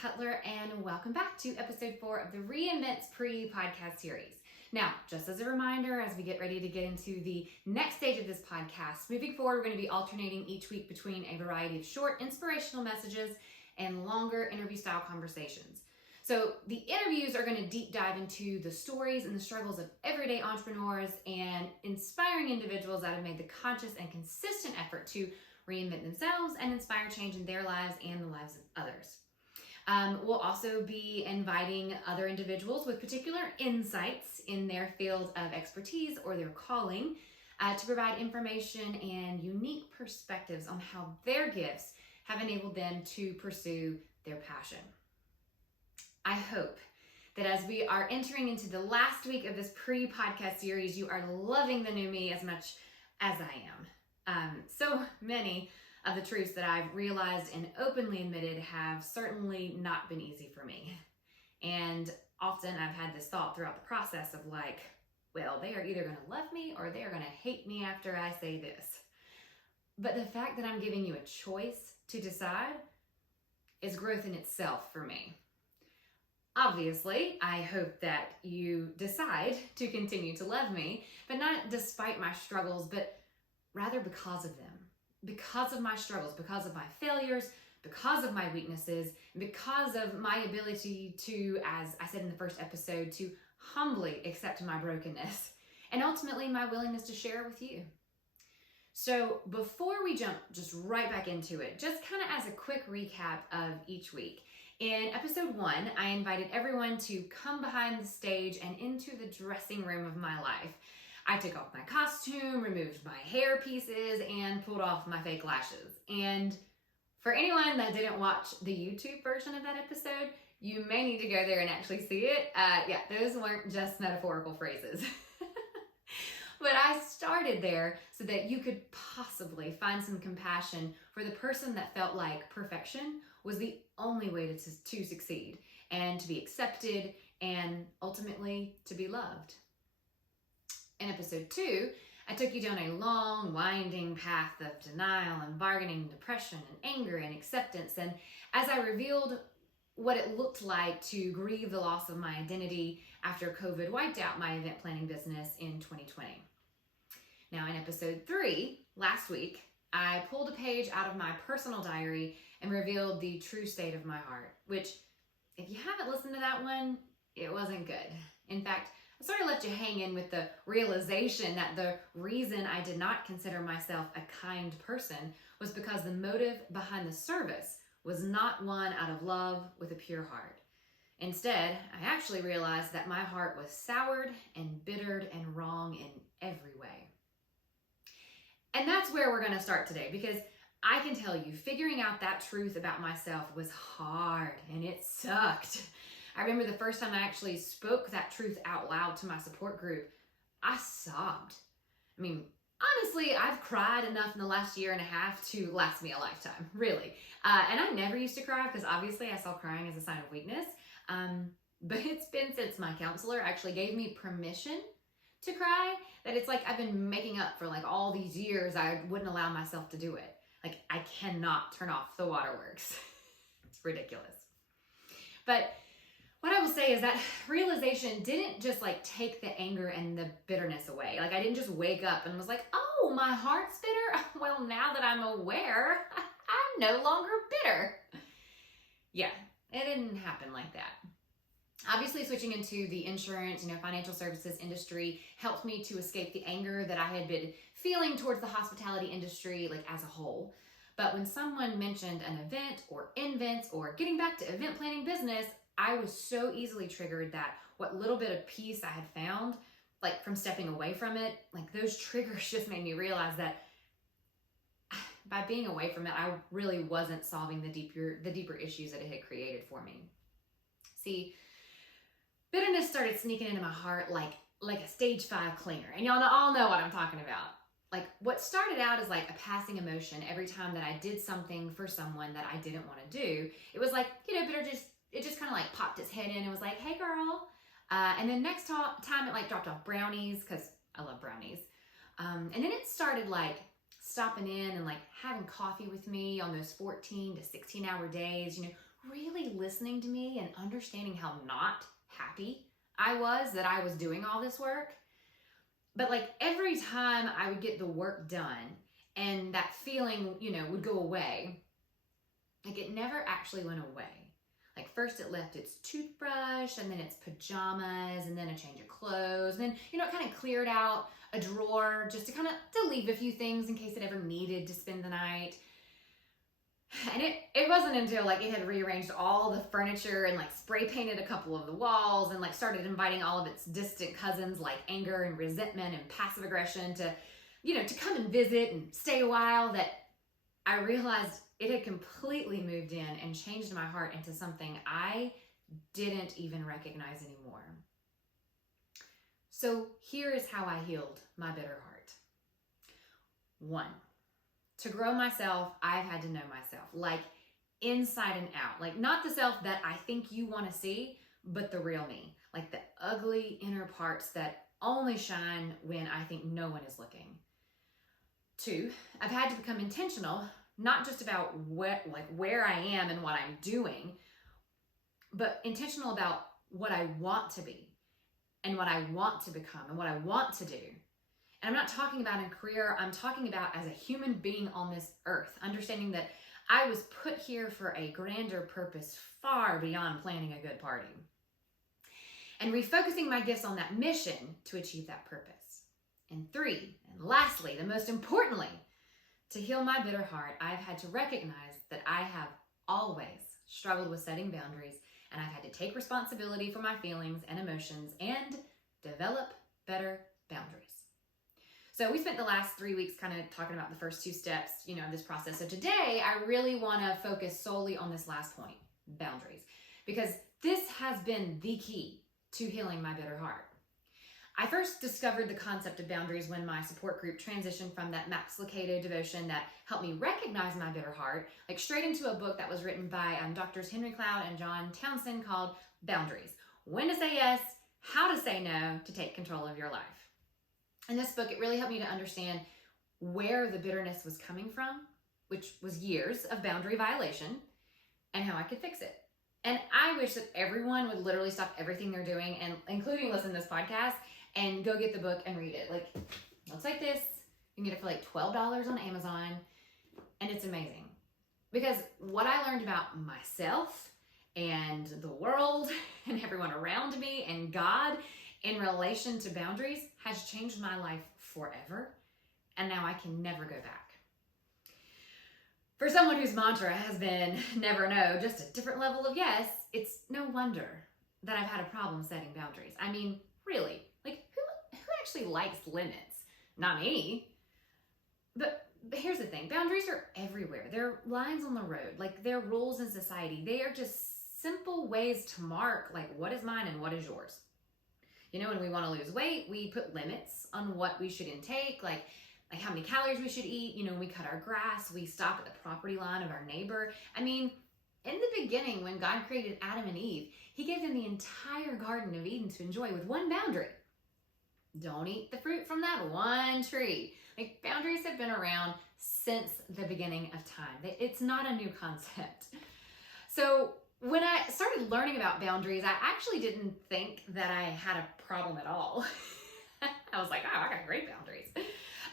Cutler, and welcome back to episode 4 of the Re-Envents pre-podcast series. Now, just as a reminder, as we get ready to get into the next stage of this podcast, moving forward, we're going to be alternating each week between a variety of short inspirational messages and longer interview-style conversations. So the interviews are going to deep dive into the stories and the struggles of everyday entrepreneurs and inspiring individuals that have made the conscious and consistent effort to reinvent themselves and inspire change in their lives and the lives of others. We'll also be inviting other individuals with particular insights in their field of expertise or their calling to provide information and unique perspectives on how their gifts have enabled them to pursue their passion. I hope that as we are entering into the last week of this pre-podcast series, you are loving the new me as much as I am. So many of the truths that I've realized and openly admitted have certainly not been easy for me. And often I've had this thought throughout the process of like, well, they are either going to love me or they are going to hate me after I say this. But the fact that I'm giving you a choice to decide is growth in itself for me. Obviously, I hope that you decide to continue to love me, but not despite my struggles, but rather because of them. Because of my struggles, because of my failures, because of my weaknesses, because of my ability to, as I said in the first episode, to humbly accept my brokenness, and ultimately my willingness to share with you. So before we jump just right back into it, just kind of as a quick recap of each week, in episode 1, I invited everyone to come behind the stage and into the dressing room of my life. I took off my costume, removed my hair pieces, and pulled off my fake lashes. And for anyone that didn't watch the YouTube version of that episode, you may need to go there and actually see it. Those weren't just metaphorical phrases. But I started there so that you could possibly find some compassion for the person that felt like perfection was the only way to succeed and to be accepted and ultimately to be loved. In episode 2, I took you down a long, winding path of denial and bargaining, depression and anger and acceptance. And as I revealed what it looked like to grieve the loss of my identity after COVID wiped out my event planning business in 2020. Now in episode 3, last week, I pulled a page out of my personal diary and revealed the true state of my heart, which if you haven't listened to that one, it wasn't good. In fact, I sort of left you hanging with the realization that the reason I did not consider myself a kind person was because the motive behind the service was not one out of love with a pure heart. Instead, I actually realized that my heart was soured and bittered and wrong in every way. And that's where we're going to start today, because I can tell you, figuring out that truth about myself was hard and it sucked. I remember the first time I actually spoke that truth out loud to my support group, I sobbed. I mean, honestly, I've cried enough in the last year and a half to last me a lifetime, really. And I never used to cry because obviously I saw crying as a sign of weakness. But it's been since my counselor actually gave me permission to cry that it's like I've been making up for like all these years I wouldn't allow myself to do it. Like I cannot turn off the waterworks. It's ridiculous. But what I will say is that realization didn't just like take the anger and the bitterness away. Like I didn't just wake up and was like, oh, my heart's bitter. Well, now that I'm aware, I'm no longer bitter. Yeah, it didn't happen like that. Obviously, switching into the insurance, financial services industry helped me to escape the anger that I had been feeling towards the hospitality industry, like as a whole. But when someone mentioned an event or invents or getting back to event planning business, I was so easily triggered that what little bit of peace I had found, like from stepping away from it, like those triggers just made me realize that by being away from it, I really wasn't solving the deeper issues that it had created for me. See, bitterness started sneaking into my heart like a stage 5 clinger. And y'all all know what I'm talking about. Like what started out as like a passing emotion every time that I did something for someone that I didn't want to do. It was like, it just kind of like popped its head in and was like, hey girl. And then next time it like dropped off brownies because I love brownies. And then it started like stopping in and like having coffee with me on those 14 to 16 hour days, really listening to me and understanding how not happy I was that I was doing all this work. But like every time I would get the work done and that feeling, would go away, like it never actually went away. Like first it left its toothbrush and then its pajamas and then a change of clothes. And then, it kind of cleared out a drawer just to leave a few things in case it ever needed to spend the night. And it wasn't until like it had rearranged all the furniture and like spray painted a couple of the walls and like started inviting all of its distant cousins like anger and resentment and passive aggression to come and visit and stay a while that I realized it had completely moved in and changed my heart into something I didn't even recognize anymore. So here is how I healed my bitter heart. 1, to grow myself, I've had to know myself, like inside and out. Like not the self that I think you want to see, but the real me. Like the ugly inner parts that only shine when I think no one is looking. 2, I've had to become intentional, not just about where I am and what I'm doing, but intentional about what I want to be and what I want to become and what I want to do. And I'm not talking about in a career, I'm talking about as a human being on this earth, understanding that I was put here for a grander purpose far beyond planning a good party. And refocusing my gifts on that mission to achieve that purpose. And 3, and lastly, the most importantly, to heal my bitter heart, I've had to recognize that I have always struggled with setting boundaries, and I've had to take responsibility for my feelings and emotions and develop better boundaries. So we spent the last 3 weeks kind of talking about the first 2 steps, of this process. So today I really want to focus solely on this last point, boundaries, because this has been the key to healing my bitter heart. I first discovered the concept of boundaries when my support group transitioned from that Max Lucado devotion that helped me recognize my bitter heart, like straight into a book that was written by Drs. Henry Cloud and John Townsend called Boundaries: When to Say Yes, How to Say No to Take Control of Your Life. In this book, it really helped me to understand where the bitterness was coming from, which was years of boundary violation, and how I could fix it. And I wish that everyone would literally stop everything they're doing, and including listen to this podcast, and go get the book and read it. Like, it looks like this. You can get it for like $12 on Amazon, and it's amazing. Because what I learned about myself and the world and everyone around me and God in relation to boundaries has changed my life forever, and now I can never go back. For someone whose mantra has been never no, just a different level of yes, it's no wonder that I've had a problem setting boundaries. I mean, really, like who actually likes limits? Not me. But here's the thing, boundaries are everywhere. They're lines on the road, like they're rules in society. They are just simple ways to mark like what is mine and what is yours. When we want to lose weight, we put limits on what we should intake, like how many calories we should eat. When we cut our grass, we stop at the property line of our neighbor. I mean, in the beginning, when God created Adam and Eve, he gave them the entire Garden of Eden to enjoy with one boundary. Don't eat the fruit from that one tree. Like, boundaries have been around since the beginning of time. It's not a new concept. So when I started learning about boundaries, I actually didn't think that I had a problem at all. I was like, oh, I got great boundaries.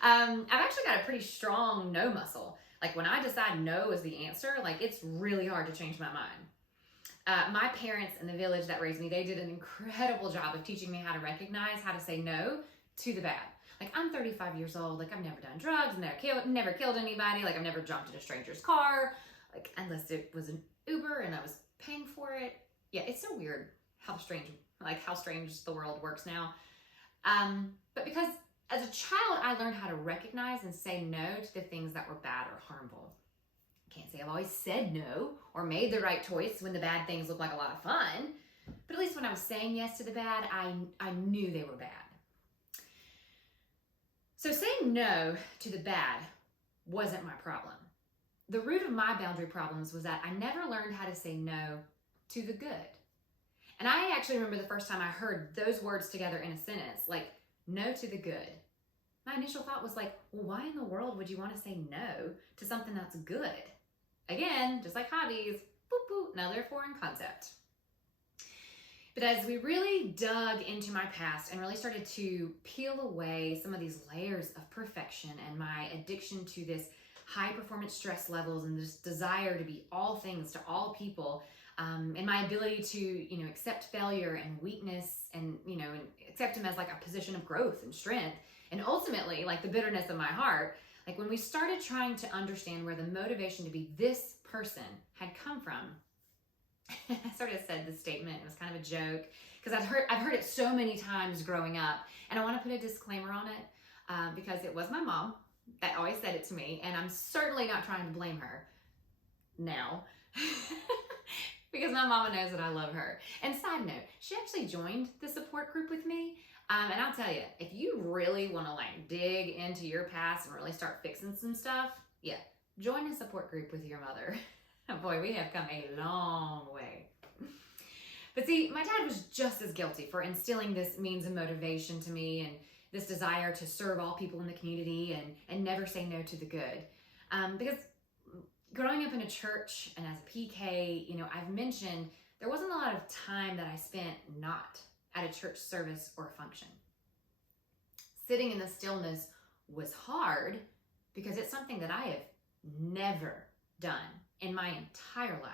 I've actually got a pretty strong no muscle. Like when I decide no is the answer, like it's really hard to change my mind. My parents in the village that raised me, they did an incredible job of teaching me how to recognize how to say no to the bad. Like I'm 35 years old, like I've never done drugs, never killed anybody, like I've never jumped in a stranger's car, like unless it was an Uber and I was paying for it. Yeah, it's so weird how strange the world works now. But because as a child, I learned how to recognize and say no to the things that were bad or harmful. I can't say I've always said no or made the right choice when the bad things looked like a lot of fun, but at least when I was saying yes to the bad, I knew they were bad. So saying no to the bad wasn't my problem. The root of my boundary problems was that I never learned how to say no to the good. And I actually remember the first time I heard those words together in a sentence, like no to the good. My initial thought was like, well, why in the world would you want to say no to something that's good? Again, just like hobbies, boop, boop, another foreign concept. But as we really dug into my past and really started to peel away some of these layers of perfection and my addiction to this high performance stress levels and this desire to be all things to all people, and my ability to, accept failure and weakness and, and accept them as like a position of growth and strength, and ultimately like the bitterness of my heart, like when we started trying to understand where the motivation to be this person had come from, I sort of said this statement. It was kind of a joke because I've heard it so many times growing up, and I want to put a disclaimer on it because it was my mom that always said it to me, and I'm certainly not trying to blame her now because my mama knows that I love her. And side note, she actually joined the support group with me, and I'll tell you, if you really want to like dig into your past and really start fixing some stuff, yeah, join a support group with your mother. Oh boy, we have come a long way. But see, my dad was just as guilty for instilling this means of motivation to me and this desire to serve all people in the community and never say no to the good. Because growing up in a church and as a PK, I've mentioned there wasn't a lot of time that I spent not at a church service or function. Sitting in the stillness was hard because it's something that I have never done in my entire life.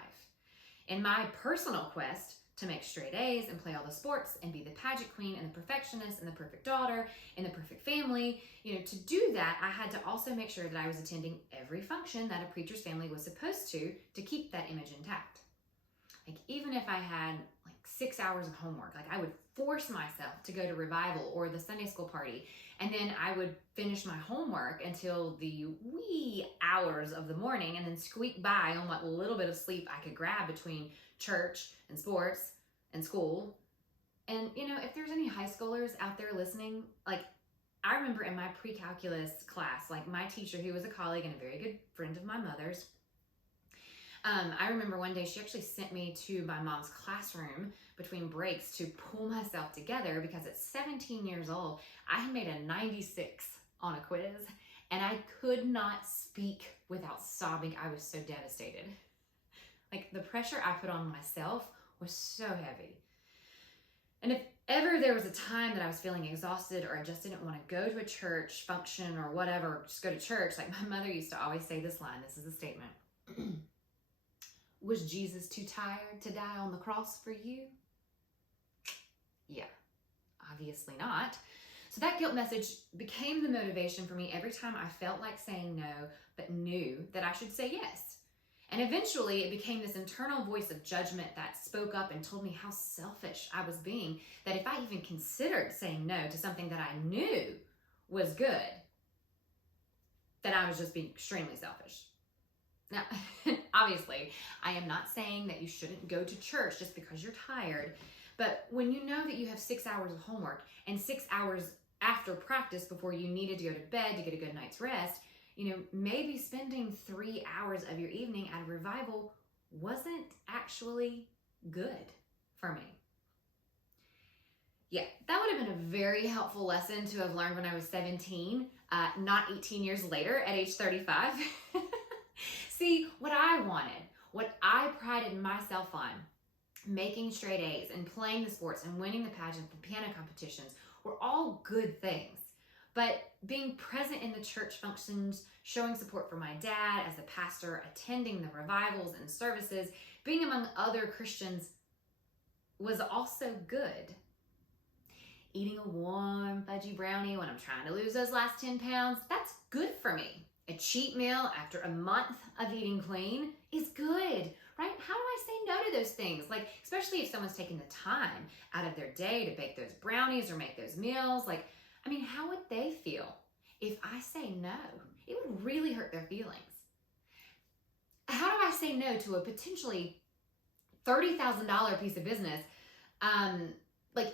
In my personal quest to make straight A's and play all the sports and be the pageant queen and the perfectionist and the perfect daughter and the perfect family, to do that, I had to also make sure that I was attending every function that a preacher's family was supposed to keep that image intact. Like even if I had like 6 hours of homework, like I would force myself to go to revival or the Sunday school party, and then I would finish my homework until the wee hours of the morning and then squeak by on what little bit of sleep I could grab between church and sports and school. And if there's any high schoolers out there listening, like I remember in my pre-calculus class, like my teacher, who was a colleague and a very good friend of my mother's, I remember one day she actually sent me to my mom's classroom between breaks to pull myself together because at 17 years old, I had made a 96 on a quiz and I could not speak without sobbing. I was so devastated. Like the pressure I put on myself was so heavy. And if ever there was a time that I was feeling exhausted or I just didn't want to go to a church function or whatever, just go to church, like my mother used to always say this line, this is a statement. Was Jesus too tired to die on the cross for you? Yeah, obviously not. So that guilt message became the motivation for me every time I felt like saying no, but knew that I should say yes. And eventually it became this internal voice of judgment that spoke up and told me how selfish I was being, that if I even considered saying no to something that I knew was good, that I was just being extremely selfish. Now, obviously, I am not saying that you shouldn't go to church just because you're tired, but when you know that you have 6 hours of homework and 6 hours after practice before you needed to go to bed to get a good night's rest, maybe spending 3 hours of your evening at a revival wasn't actually good for me. Yeah, that would have been a very helpful lesson to have learned when I was 17, not 18 years later at age 35. See, what I wanted, what I prided myself on, making straight A's and playing the sports and winning the pageants and piano competitions were all good things. But being present in the church functions, showing support for my dad as a pastor, attending the revivals and services, being among other Christians was also good. Eating a warm fudgy brownie when I'm trying to lose those last 10 pounds, that's good for me. A cheat meal after a month of eating clean is good, right? How do I say no to those things? Like, especially if someone's taking the time out of their day to bake those brownies or make those meals. Like, how would they feel if I say no? It would really hurt their feelings. How do I say no to a potentially $30,000 piece of business?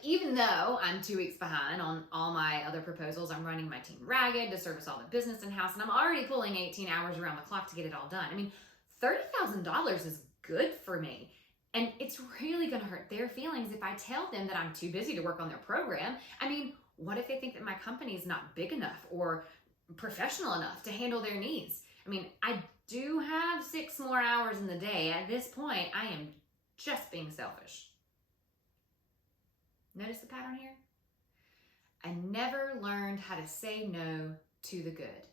Even though I'm 2 weeks behind on all my other proposals, I'm running my team ragged to service all the business in-house, and I'm already pulling 18 hours around the clock to get it all done. $30,000 is good for me. And it's really going to hurt their feelings if I tell them that I'm too busy to work on their program. What if they think that my company is not big enough or professional enough to handle their needs? I mean, I do have 6 more hours in the day. At this point, I am just being selfish. Notice the pattern here? I never learned how to say no to the good.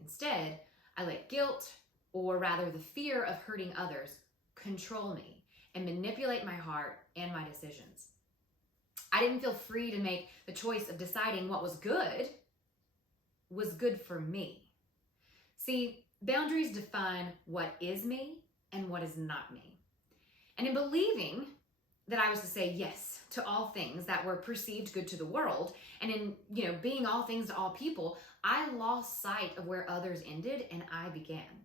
Instead, I let guilt, or rather the fear of hurting others, control me and manipulate my heart and my decisions. I didn't feel free to make the choice of deciding what was good for me. See, boundaries define what is me and what is not me. And in believing that I was to say yes to all things that were perceived good to the world, and in, being all things to all people, I lost sight of where others ended and I began.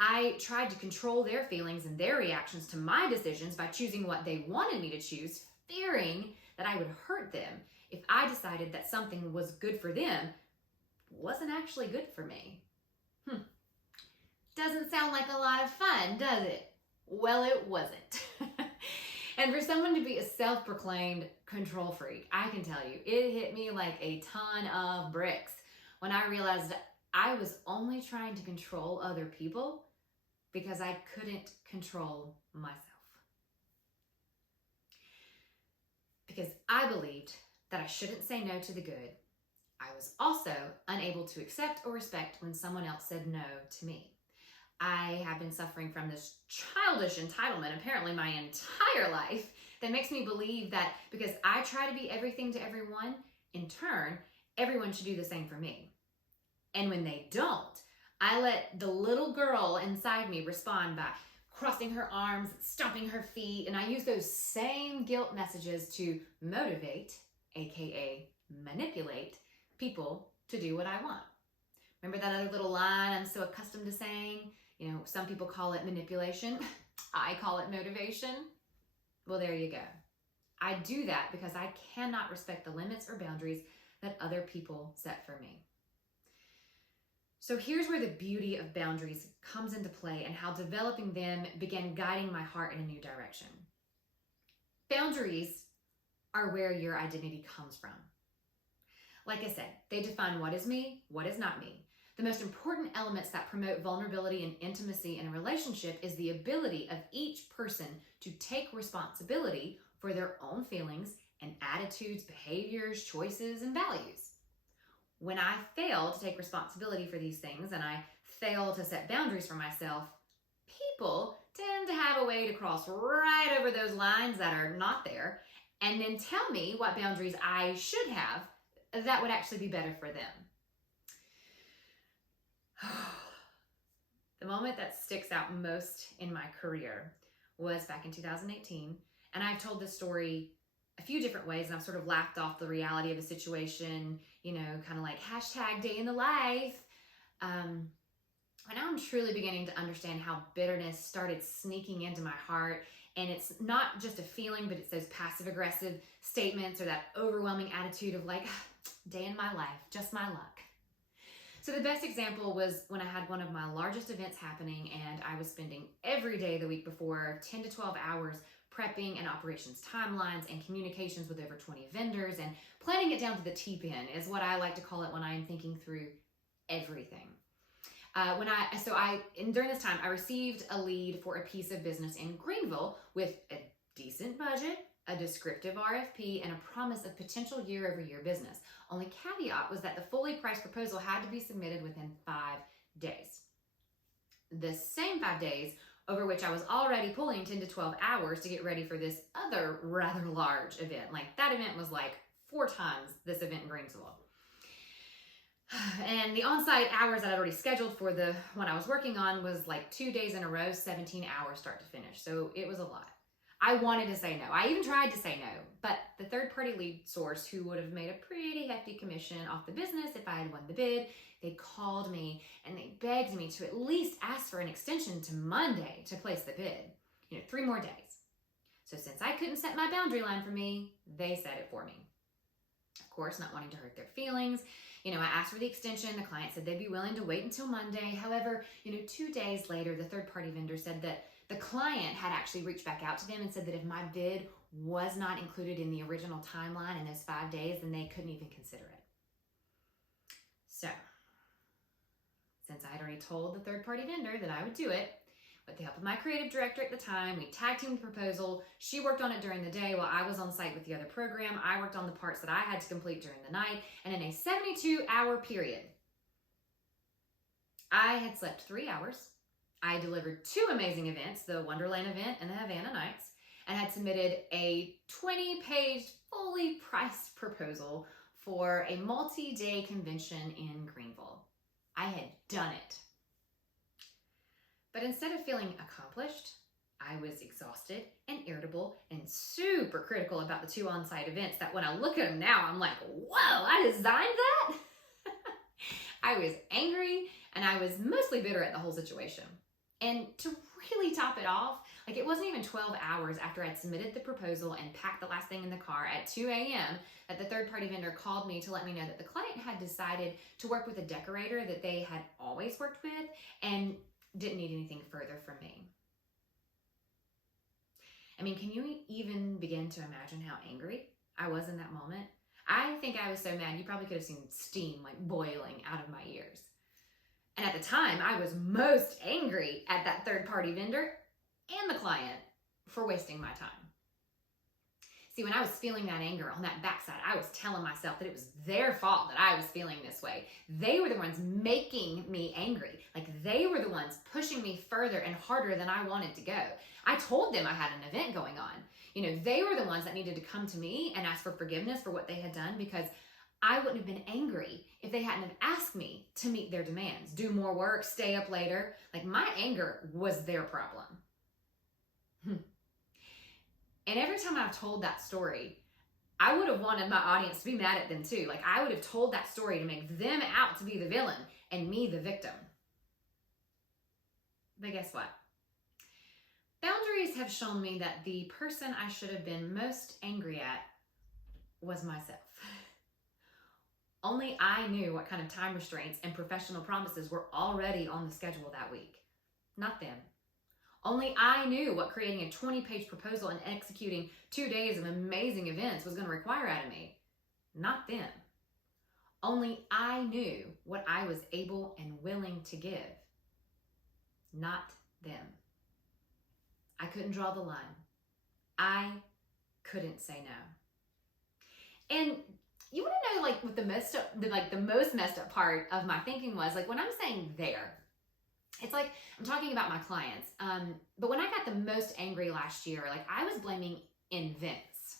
I tried to control their feelings and their reactions to my decisions by choosing what they wanted me to choose, fearing that I would hurt them if I decided that something was good for them wasn't actually good for me. Doesn't sound like a lot of fun, does it? Well, it wasn't. And for someone to be a self-proclaimed control freak, I can tell you, it hit me like a ton of bricks when I realized I was only trying to control other people because I couldn't control myself. Because I believed that I shouldn't say no to the good, I was also unable to accept or respect when someone else said no to me. I have been suffering from this childish entitlement apparently my entire life that makes me believe that because I try to be everything to everyone, in turn, everyone should do the same for me. And when they don't, I let the little girl inside me respond by crossing her arms, stomping her feet, and I use those same guilt messages to motivate, aka manipulate, people to do what I want. Remember that other little line I'm so accustomed to saying? Some people call it manipulation. I call it motivation. Well, there you go. I do that because I cannot respect the limits or boundaries that other people set for me. So here's where the beauty of boundaries comes into play and how developing them began guiding my heart in a new direction. Boundaries are where your identity comes from. Like I said, they define what is me, what is not me. The most important elements that promote vulnerability and intimacy in a relationship is the ability of each person to take responsibility for their own feelings and attitudes, behaviors, choices, and values. When I fail to take responsibility for these things and I fail to set boundaries for myself, people tend to have a way to cross right over those lines that are not there and then tell me what boundaries I should have that would actually be better for them. The moment that sticks out most in my career was back in 2018. And I've told this story a few different ways, and I've sort of laughed off the reality of the situation, kind of like hashtag day in the life. And now I'm truly beginning to understand how bitterness started sneaking into my heart. And it's not just a feeling, but it's those passive aggressive statements or that overwhelming attitude of like, day in my life, just my luck. So the best example was when I had one of my largest events happening and I was spending every day the week before 10 to 12 hours prepping and operations timelines and communications with over 20 vendors and planning it down to the T-pin is what I like to call it when I am thinking through everything. During this time, I received a lead for a piece of business in Greenville with a decent budget, a descriptive RFP, and a promise of potential year-over-year business. Only caveat was that the fully priced proposal had to be submitted within 5 days. The same 5 days over which I was already pulling 10 to 12 hours to get ready for this other rather large event. Like that event was like 4 times this event in Greensville. And the on-site hours that I'd already scheduled for the one I was working on was like 2 days in a row, 17 hours start to finish. So it was a lot. I wanted to say no. I even tried to say no, but the third-party lead source who would have made a pretty hefty commission off the business if I had won the bid, they called me and they begged me to at least ask for an extension to Monday to place the bid. 3 more days. So since I couldn't set my boundary line for me, they set it for me. Of course, not wanting to hurt their feelings. I asked for the extension. The client said they'd be willing to wait until Monday. However, 2 days later, the third-party vendor said that the client had actually reached back out to them and said that if my bid was not included in the original timeline in those 5 days, then they couldn't even consider it. So, since I had already told the third-party vendor that I would do it, with the help of my creative director at the time, we tag-teamed the proposal. She worked on it during the day while I was on site with the other program. I worked on the parts that I had to complete during the night. And in a 72-hour period, I had slept 3 hours. I delivered 2 amazing events, the Wonderland event and the Havana Nights, and had submitted a 20-page, fully priced proposal for a multi-day convention in Greenville. I had done it. But instead of feeling accomplished, I was exhausted and irritable and super critical about the 2 on-site events that when I look at them now, I'm like, whoa, I designed that? I was angry and I was mostly bitter at the whole situation. And to really top it off, like it wasn't even 12 hours after I'd submitted the proposal and packed the last thing in the car at 2 a.m. that the third-party vendor called me to let me know that the client had decided to work with a decorator that they had always worked with and didn't need anything further from me. I mean, can you even begin to imagine how angry I was in that moment? I think I was so mad, you probably could have seen steam like boiling out of my ears. And at the time, I was most angry at that third-party vendor and the client for wasting my time. See, when I was feeling that anger on that backside, I was telling myself that it was their fault that I was feeling this way. They were the ones making me angry. Like they were the ones pushing me further and harder than I wanted to go. I told them I had an event going on. You know, they were the ones that needed to come to me and ask for forgiveness for what they had done, because I wouldn't have been angry if they hadn't have asked me to meet their demands, do more work, stay up later. Like my anger was their problem. And every time I've told that story, I would have wanted my audience to be mad at them too. Like I would have told that story to make them out to be the villain and me the victim. But guess what? Boundaries have shown me that the person I should have been most angry at was myself. Only I knew what kind of time restraints and professional promises were already on the schedule that week, not them. Only I knew what creating a 20-page proposal and executing 2 days of amazing events was going to require out of me, not them. Only I knew what I was able and willing to give, not them. I couldn't draw the line. I couldn't say no. And you want to know, like, what the most messed up part of my thinking was, like, when I'm saying there, it's like I'm talking about my clients. But when I got the most angry last year, like I was blaming Invents.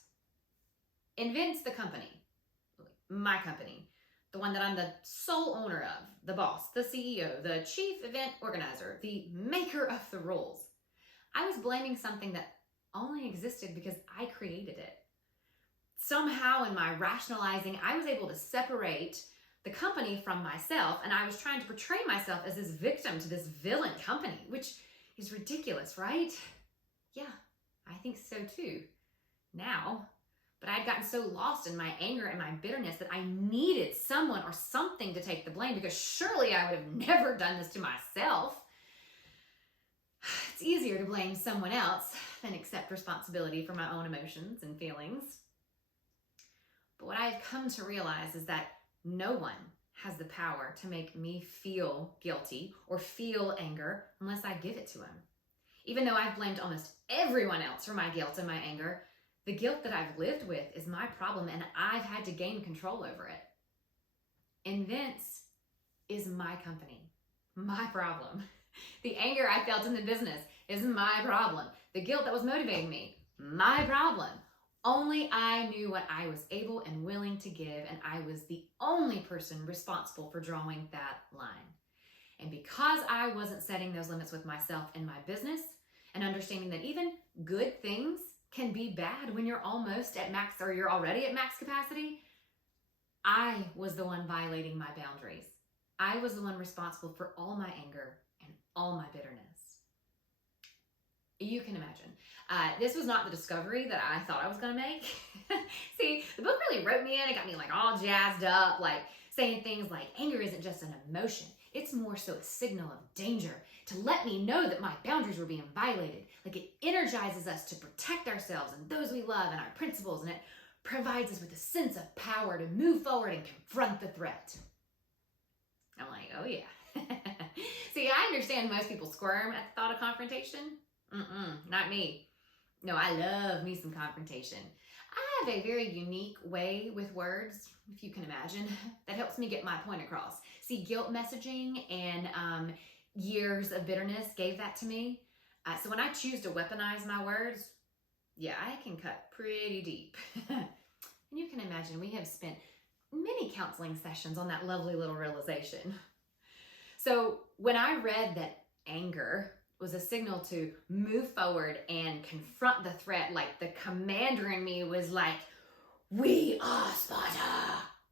Invents, the company, my company, the one that I'm the sole owner of, the boss, the CEO, the chief event organizer, the maker of the rules. I was blaming something that only existed because I created it. Somehow in my rationalizing, I was able to separate the company from myself, and I was trying to portray myself as this victim to this villain company, which is ridiculous, right? Yeah, I think so too, now. But I'd gotten so lost in my anger and my bitterness that I needed someone or something to take the blame, because surely I would have never done this to myself. It's easier to blame someone else than accept responsibility for my own emotions and feelings. But what I've come to realize is that no one has the power to make me feel guilty or feel anger unless I give it to him. Even though I've blamed almost everyone else for my guilt and my anger, the guilt that I've lived with is my problem, and I've had to gain control over it. Invents is my company, my problem. The anger I felt in the business is my problem. The guilt that was motivating me, my problem. Only I knew what I was able and willing to give, and I was the only person responsible for drawing that line. And because I wasn't setting those limits with myself in my business, and understanding that even good things can be bad when you're almost at max, or you're already at max capacity, I was the one violating my boundaries. I was the one responsible for all my anger and all my bitterness. You can imagine. This was not the discovery that I thought I was going to make. See, the book really wrote me in. It got me like all jazzed up, like saying things like anger isn't just an emotion. It's more so a signal of danger to let me know that my boundaries were being violated. Like it energizes us to protect ourselves and those we love and our principles, and it provides us with a sense of power to move forward and confront the threat. I'm like, oh yeah. See, I understand most people squirm at the thought of confrontation. Not me. No, I love me some confrontation. I have a very unique way with words, if you can imagine, that helps me get my point across. See, guilt messaging and years of bitterness gave that to me. So when I choose to weaponize my words, yeah, I can cut pretty deep. And you can imagine we have spent many counseling sessions on that lovely little realization. So when I read that anger was a signal to move forward and confront the threat, like the commander in me was like, we are Sparta.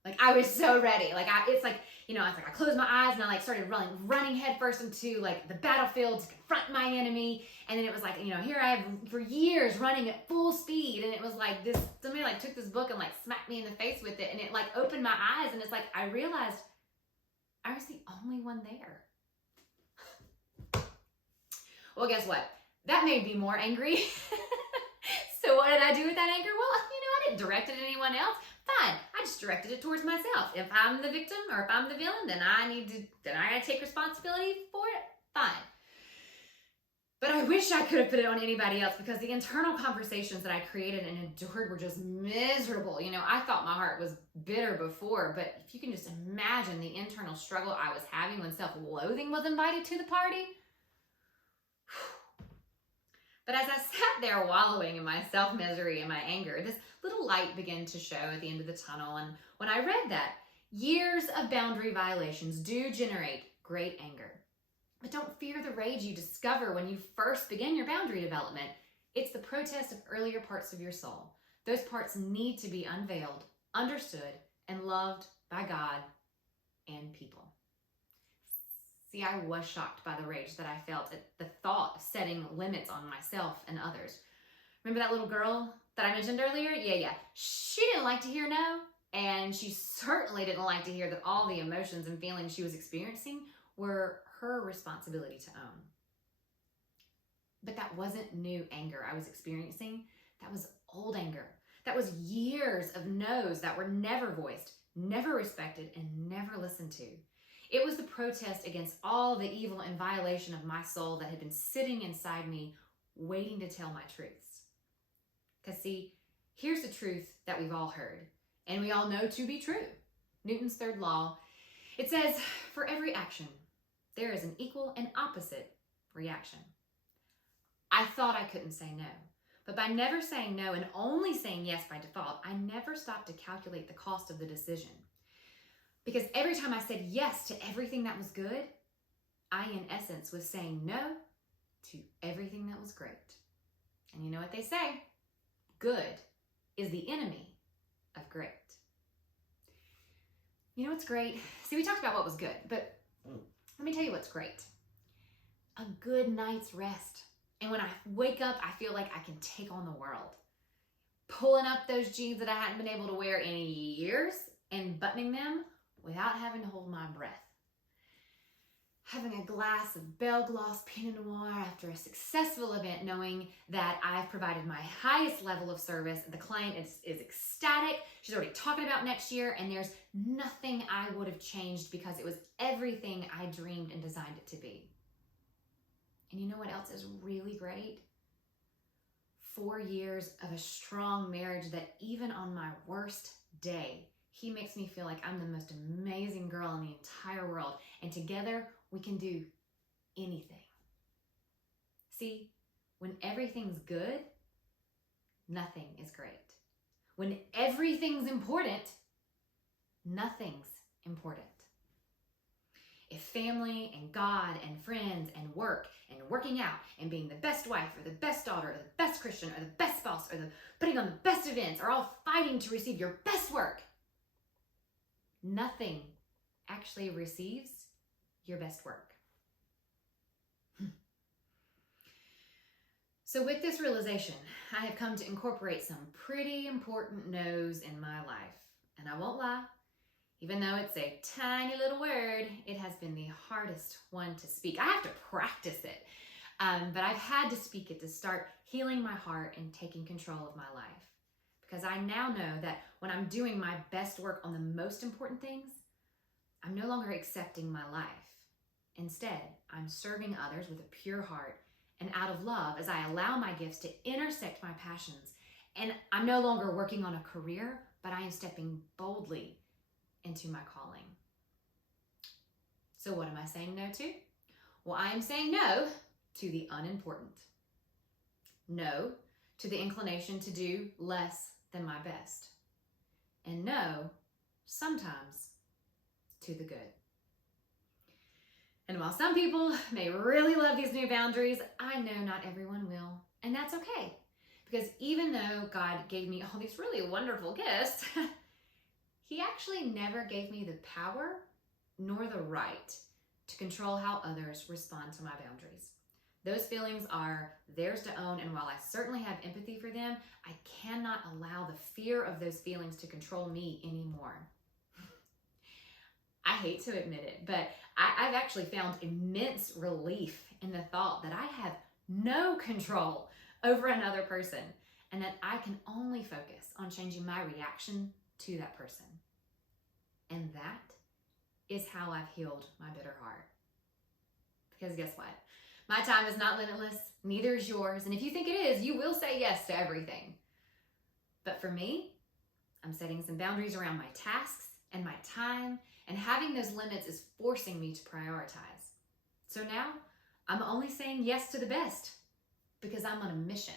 Like I was so ready. Like it's like, I closed my eyes and I started running headfirst into like the battlefield to confront my enemy. And then it was like, here I have for years running at full speed. And it was like somebody took this book and smacked me in the face with it. And it opened my eyes. And it's like, I realized I was the only one there. Well, guess what? That made me more angry. So what did I do with that anger? Well, I didn't direct it at anyone else. Fine. I just directed it towards myself. If I'm the victim or if I'm the villain, then I gotta take responsibility for it. Fine. But I wish I could have put it on anybody else because the internal conversations that I created and endured were just miserable. I thought my heart was bitter before, but if you can just imagine the internal struggle I was having when self-loathing was invited to the party. But as I sat there wallowing in my self-misery and my anger, this little light began to show at the end of the tunnel. And when I read that, years of boundary violations do generate great anger. But don't fear the rage you discover when you first begin your boundary development. It's the protest of earlier parts of your soul. Those parts need to be unveiled, understood, and loved by God and people. See, I was shocked by the rage that I felt at the thought of setting limits on myself and others. Remember that little girl that I mentioned earlier? Yeah. She didn't like to hear no, and she certainly didn't like to hear that all the emotions and feelings she was experiencing were her responsibility to own. But that wasn't new anger I was experiencing. That was old anger. That was years of no's that were never voiced, never respected, and never listened to. It was the protest against all the evil and violation of my soul that had been sitting inside me, waiting to tell my truths. Because see, here's the truth that we've all heard, and we all know to be true. Newton's third law, it says, for every action, there is an equal and opposite reaction. I thought I couldn't say no, but by never saying no and only saying yes by default, I never stopped to calculate the cost of the decision. Because every time I said yes to everything that was good, I, in essence, was saying no to everything that was great. And you know what they say? Good is the enemy of great. You know what's great? See, we talked about what was good, but let me tell you what's great. A good night's rest. And when I wake up, I feel like I can take on the world. Pulling up those jeans that I hadn't been able to wear in years and buttoning them without having to hold my breath. Having a glass of Belle Gloss Pinot Noir after a successful event, knowing that I've provided my highest level of service. The client is ecstatic. She's already talking about next year, and there's nothing I would have changed because it was everything I dreamed and designed it to be. And you know what else is really great? 4 years of a strong marriage that even on my worst day, he makes me feel like I'm the most amazing girl in the entire world. And together, we can do anything. See, when everything's good, nothing is great. When everything's important, nothing's important. If family and God and friends and work and working out and being the best wife or the best daughter or the best Christian or the best spouse or the putting on the best events are all fighting to receive your best work, nothing actually receives your best work. So with this realization, I have come to incorporate some pretty important no's in my life. And I won't lie, even though it's a tiny little word, it has been the hardest one to speak. I have to practice it, but I've had to speak it to start healing my heart and taking control of my life. Because I now know that when I'm doing my best work on the most important things, I'm no longer accepting my life. Instead, I'm serving others with a pure heart and out of love as I allow my gifts to intersect my passions. And I'm no longer working on a career, but I am stepping boldly into my calling. So what am I saying no to? Well, I am saying no to the unimportant. No to the inclination to do less than my best. And no, sometimes, to the good. And while some people may really love these new boundaries, I know not everyone will. And that's okay. Because even though God gave me all these really wonderful gifts, He actually never gave me the power nor the right to control how others respond to my boundaries. Those feelings are theirs to own, and while I certainly have empathy for them, I cannot allow the fear of those feelings to control me anymore. I hate to admit it, but I've actually found immense relief in the thought that I have no control over another person and that I can only focus on changing my reaction to that person. And that is how I've healed my bitter heart. Because guess what? My time is not limitless, neither is yours. And if you think it is, you will say yes to everything. But for me, I'm setting some boundaries around my tasks and my time, and having those limits is forcing me to prioritize. So now I'm only saying yes to the best because I'm on a mission.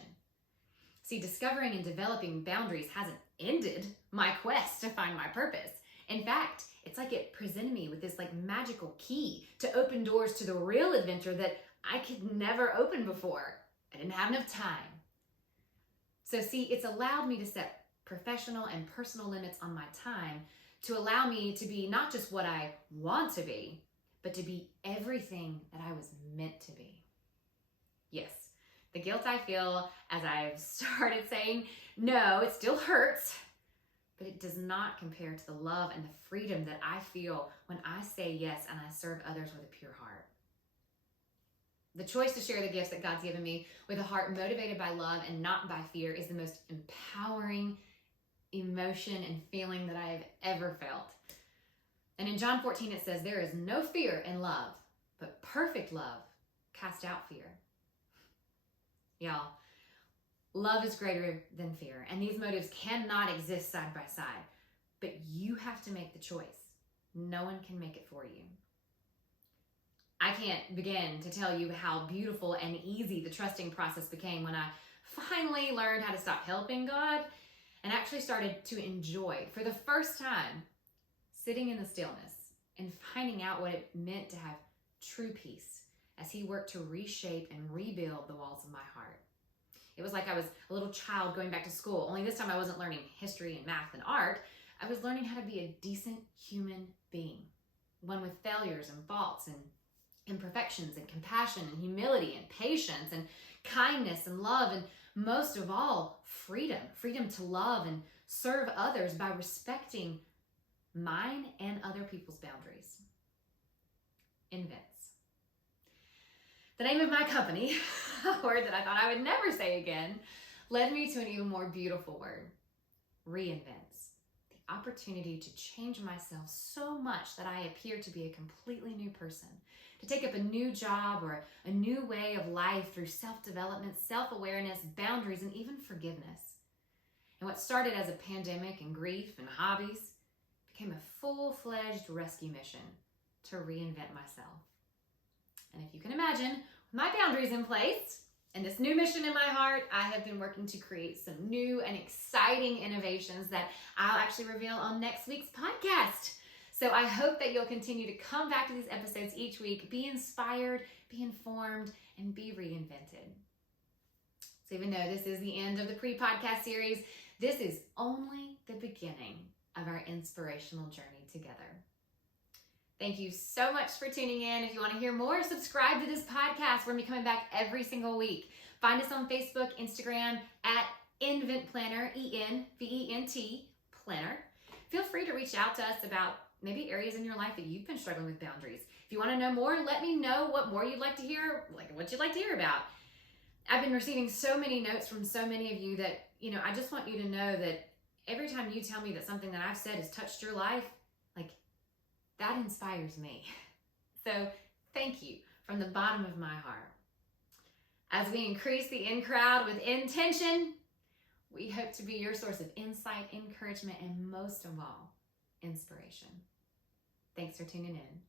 See, discovering and developing boundaries hasn't ended my quest to find my purpose. In fact, it's like it presented me with this magical key to open doors to the real adventure that I could never open before. I didn't have enough time. So see, it's allowed me to set professional and personal limits on my time to allow me to be not just what I want to be, but to be everything that I was meant to be. Yes, the guilt I feel as I've started saying no, it still hurts, but it does not compare to the love and the freedom that I feel when I say yes and I serve others with a pure heart. The choice to share the gifts that God's given me with a heart motivated by love and not by fear is the most empowering emotion and feeling that I have ever felt. And in John 14, it says, there is no fear in love, but perfect love casts out fear. Y'all, love is greater than fear, and these motives cannot exist side by side, but you have to make the choice. No one can make it for you. I can't begin to tell you how beautiful and easy the trusting process became when I finally learned how to stop helping God and actually started to enjoy, for the first time, sitting in the stillness and finding out what it meant to have true peace as He worked to reshape and rebuild the walls of my heart. It was like I was a little child going back to school, only this time I wasn't learning history and math and art. I was learning how to be a decent human being, one with failures and faults and imperfections and compassion and humility and patience and kindness and love, and most of all, freedom to love and serve others by respecting mine and other people's boundaries. Invents. The name of my company, a word that I thought I would never say again, led me to an even more beautiful word, Re-Envents. The opportunity to change myself so much that I appear to be a completely new person, to take up a new job or a new way of life through self-development, self-awareness, boundaries, and even forgiveness. And what started as a pandemic and grief and hobbies became a full-fledged rescue mission to reinvent myself. And if you can imagine, with my boundaries in place and this new mission in my heart, I have been working to create some new and exciting innovations that I'll actually reveal on next week's podcast. So I hope that you'll continue to come back to these episodes each week, be inspired, be informed, and be reinvented. So even though this is the end of the pre-podcast series, this is only the beginning of our inspirational journey together. Thank you so much for tuning in. If you want to hear more, subscribe to this podcast. We're going to be coming back every single week. Find us on Facebook, Instagram at Invent Planner, E-N-V-E-N-T, Planner. Feel free to reach out to us about maybe areas in your life that you've been struggling with boundaries. If you want to know more, let me know what more you'd like to hear, what you'd like to hear about. I've been receiving so many notes from so many of you that, I just want you to know that every time you tell me that something that I've said has touched your life, that inspires me. So Thank you from the bottom of my heart. As we increase the in crowd with intention, we hope to be your source of insight, encouragement, and most of all, inspiration. Thanks for tuning in.